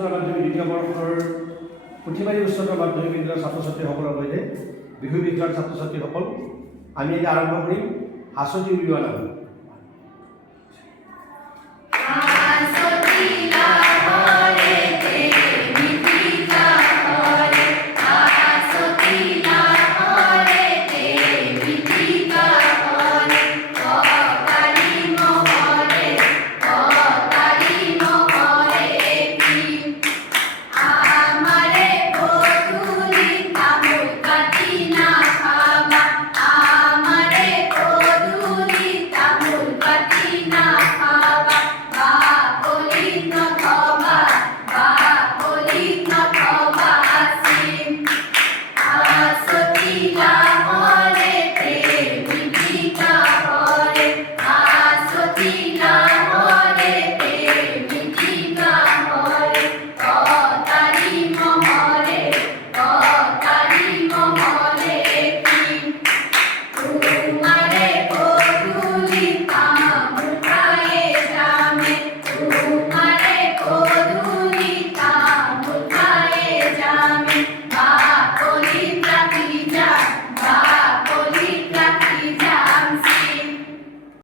উচ্চতৰ মাধ্যমিক দ্বিতীয় বৰ্ষৰ পুথিমাৰী উচ্চতৰ মাধ্যমিক বিদ্যালয়ৰ ছাত্ৰ ছাত্ৰীসকলৰ সৈতে বিহু বিষয়ৰ ছাত্ৰ ছাত্ৰীসকল আমি এতিয়া আৰম্ভ কৰিম হাঁচতি উলিওৱা নাম।